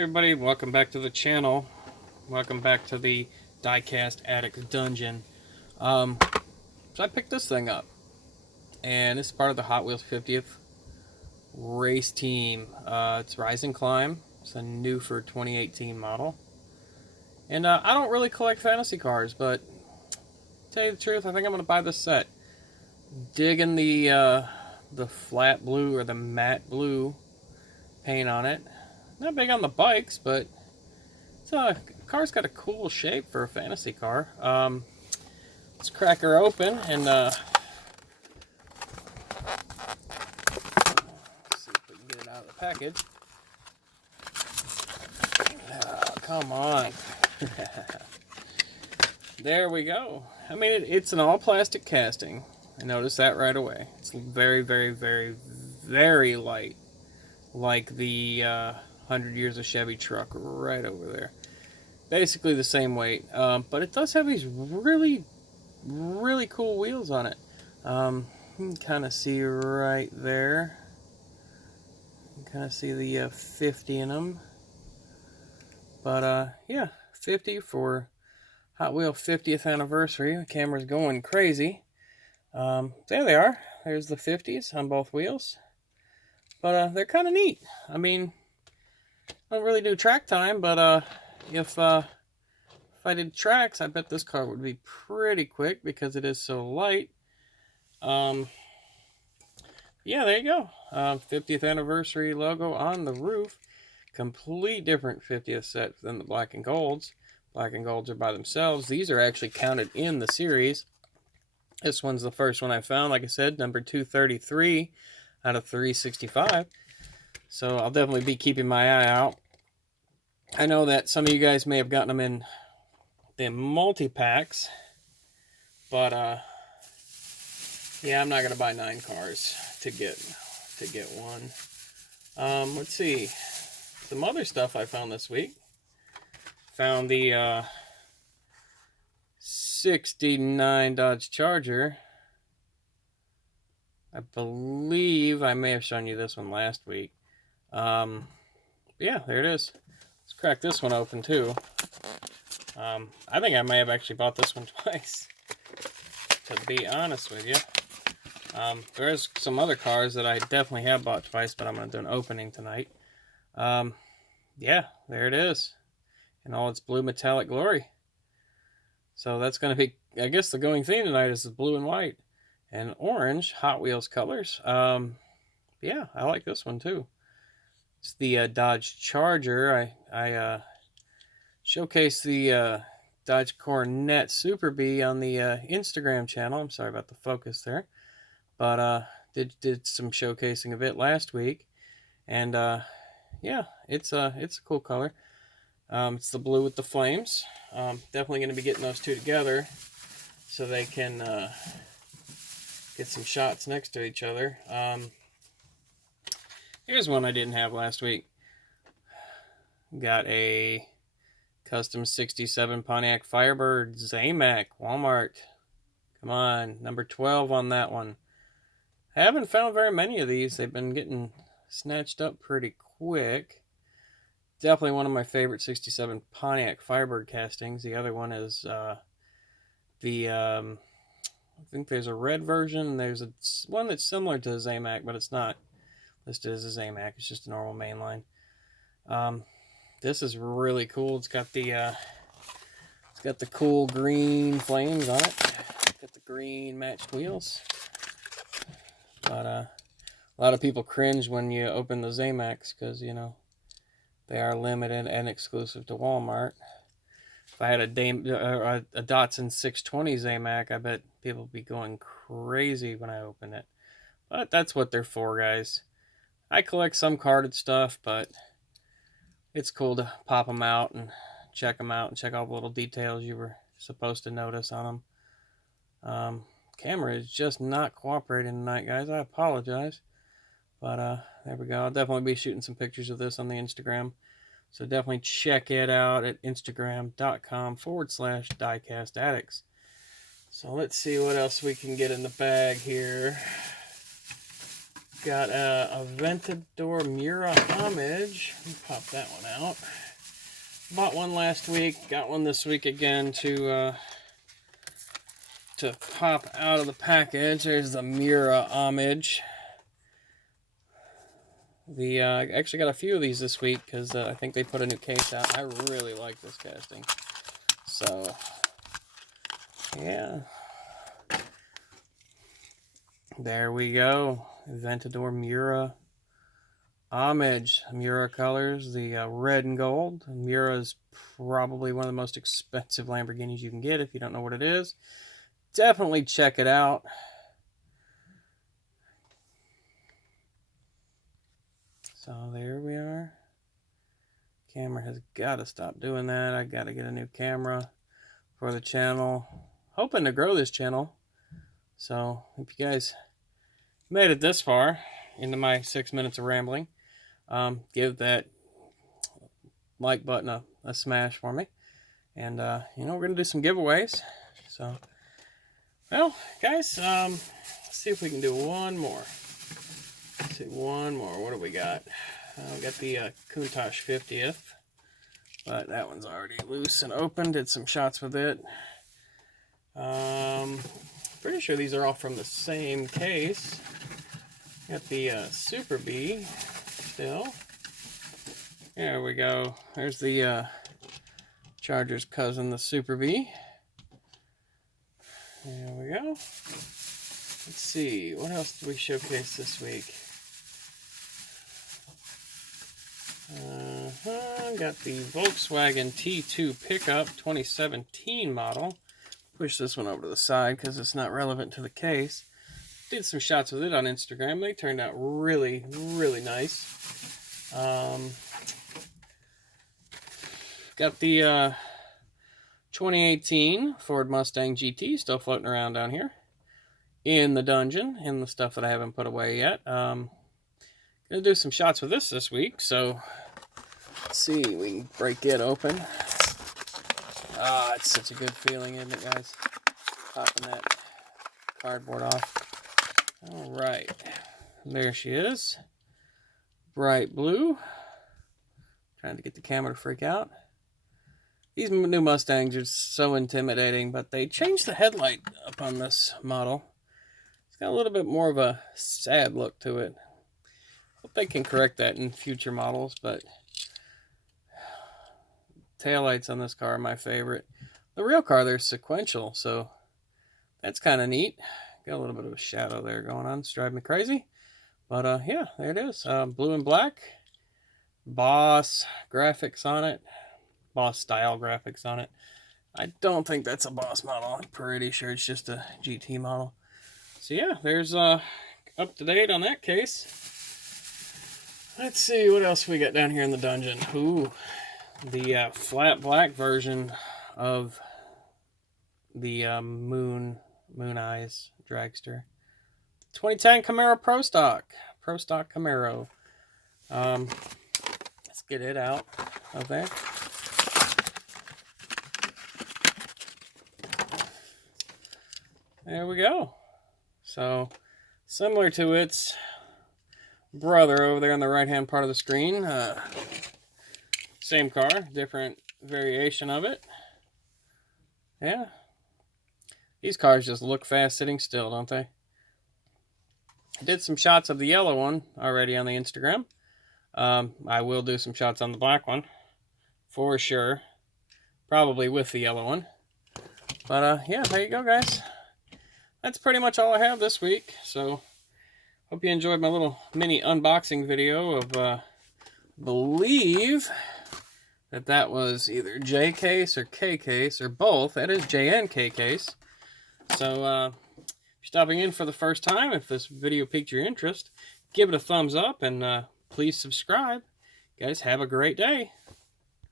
Hey everybody, welcome back to the channel. Welcome back to the Diecast Addicts Dungeon. So I picked this thing up, and it's part of the Hot Wheels 50th race team. It's Rise and Climb. It's a new for 2018 model. And I don't really collect fantasy cars, but to tell you the truth, I think I'm going to buy this set. Digging the flat blue or the matte blue paint on it. Not big on the bikes, but the car's got a cool shape for a fantasy car. Let's crack her open and see if we can get it out of the package. Oh, come on. There we go. I mean, it's an all-plastic casting. I noticed that right away. It's very, very, very, very light. Like the 100 Years of Chevy truck right over there. Basically the same weight. But it does have these really, really cool wheels on it. You can kind of see right there. You can kind of see the 50 in them. But yeah, 50 for Hot Wheel 50th anniversary. The camera's going crazy. There they are. There's the 50s on both wheels. But they're kind of neat. I mean, I don't really do track time, but if I did tracks, I bet this car would be pretty quick because it is so light. Yeah, there you go. 50th anniversary logo on the roof. Complete different 50th set than the black and golds. Black and golds are by themselves. These are actually counted in the series. This one's the first one I found, like I said, number 233 out of 365. So I'll definitely be keeping my eye out. I know that some of you guys may have gotten them in the multi-packs, but yeah, I'm not gonna buy 9 cars to get one. Let's see, some other stuff I found this week. Found the 69 Dodge Charger. I believe I may have shown you this one last week. Yeah, there it is. Let's crack this one open too. I think I may have actually bought this one twice, to be honest with you. There's some other cars that I definitely have bought twice, but I'm going to do an opening tonight. Yeah, there it is. In all its blue metallic glory. So that's going to be, I guess the going theme tonight is the blue and white. And orange Hot Wheels colors. Yeah, I like this one too. It's the Dodge Charger. I showcased the Dodge Coronet Super Bee on the Instagram channel. I'm sorry about the focus there. But did some showcasing of it last week. And yeah, it's a cool color. It's the blue with the flames. Definitely going to be getting those two together so they can get some shots next to each other. Here's one I didn't have last week. Got a custom 67 Pontiac Firebird Zamac Walmart. Come on, number 12 on that one. I haven't found very many of these. They've been getting snatched up pretty quick. Definitely one of my favorite 67 Pontiac Firebird castings. The other one is I think there's a red version. There's one that's similar to the Zamac, but it's not listed as a Zamac. It's just a normal mainline. This is really cool. It's got the cool green flames on it. Got the green matched wheels. But a lot of people cringe when you open the Zamacs because, you know, they are limited and exclusive to Walmart. If I had a Datsun 620 Zamac, I bet people would be going crazy when I open it. But that's what they're for, guys. I collect some carded stuff, but it's cool to pop them out and check them out and check all the little details you were supposed to notice on them. Camera is just not cooperating tonight, guys. I apologize. But there we go. I'll definitely be shooting some pictures of this on the Instagram. So definitely check it out at instagram.com/diecastAddicts. So let's see what else we can get in the bag here. Got a Aventador Mura homage. Let me pop that one out. Bought one last week, got one this week again to pop out of the package. There's the Mura homage. I actually got a few of these this week because I think they put a new case out. I really like this casting. So, yeah. There we go. Aventador Mura homage. Mura colors, the red and gold. Mura is probably one of the most expensive Lamborghinis you can get if you don't know what it is. Definitely check it out. So there we are. Camera has got to stop doing that. I got to get a new camera for the channel. Hoping to grow this channel. So if you guys made it this far into my 6 minutes of rambling, give that like button a smash for me. And, you know, we're going to do some giveaways. So, well, guys, let's see if we can do one more. Let's see, one more. What do we got? We got the Countach 50th. But that one's already loose and open. Did some shots with it. Pretty sure these are all from the same case. Got the Super B still. There we go. There's the Charger's cousin, the Super B. There we go. Let's see, what else did we showcase this week? Got the Volkswagen T2 pickup 2017 model. Push this one over to the side because it's not relevant to the case. Did some shots with it on Instagram. They turned out really, really nice. Got the 2018 Ford Mustang GT still floating around down here in the dungeon, in the stuff that I haven't put away yet. Gonna do some shots with this week, so let's see, we can break it open. Ah, it's such a good feeling, isn't it, guys? Popping that cardboard off. All right, there she is. Bright blue. Trying to get the camera to freak out. These new Mustangs are so intimidating, but they changed the headlight up on this model. It's got a little bit more of a sad look to it. Hope they can correct that in future models, but taillights on this car are my favorite. The real car, they're sequential, so that's kind of neat. Got a little bit of a shadow there going on. It's driving me crazy. But yeah, there it is. Blue and black. Boss graphics on it. Boss style graphics on it. I don't think that's a Boss model. I'm pretty sure it's just a GT model. So yeah, there's up to date on that case. Let's see what else we got down here in the dungeon. Ooh, the flat black version of the Moon Eyes dragster. 2010 Camaro Pro Stock Camaro. Let's get it out of there. There we go. So, similar to its brother over there on the right-hand part of the screen. Same car, different variation of it. Yeah. These cars just look fast sitting still, don't they? I did some shots of the yellow one already on the Instagram. I will do some shots on the black one, for sure. Probably with the yellow one. But, yeah, there you go, guys. That's pretty much all I have this week. So, hope you enjoyed my little mini unboxing video of, believe that was either J case or K case or both. That is J and K case. So, if you're stopping in for the first time, if this video piqued your interest, give it a thumbs up and please subscribe. Guys, have a great day.